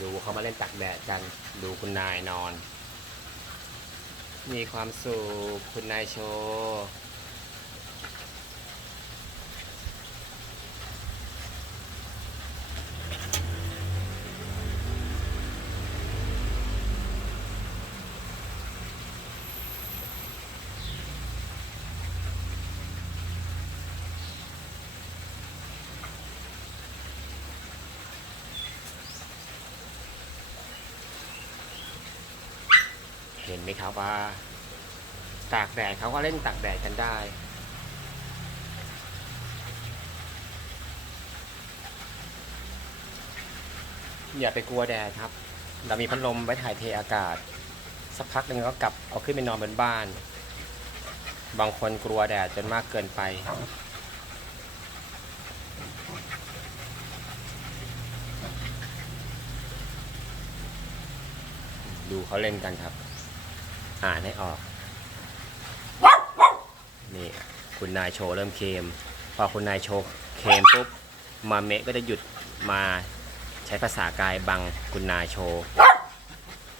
ดูเขามาเล่นตักแดดกัน ดูคุณนายนอน มีความสุขคุณนายโชว์ เห็นไหมครับว่า ตากแดดเขาก็เล่นตากแดดกันได้ อย่าไปกลัวแดดครับ เรามีพัดลมไว้ถ่ายเทอากาศ สักพักหนึ่งก็กลับเอาขึ้นไปนอนบนบ้าน บางคนกลัวแดดจนมากเกินไปดูเขาเล่นกันครับ อ่านให้ออก นี่คุณนายโชว์เริ่มเคมพอคุณนายโชว์เคมปุ๊บ มาเมะก็จะหยุดมาใช้ภาษากายบังคุณนายโชว์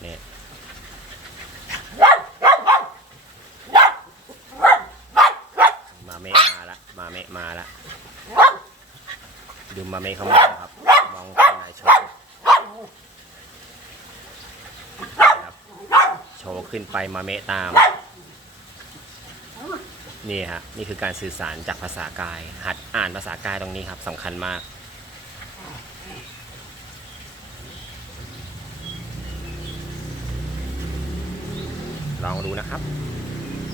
เนี่ยมาเมะมาละ มาเมะมาละ ดูมาเมะเขามองครับ มองคุณนายโชว์นะครับ โขึ้นไปมาเมะตาม นี่ฮะนี่คือการสื่อสารจากภาษากาย หัดอ่านภาษากายตรงนี้ครับสำคัญมาก ลองดูนะครับ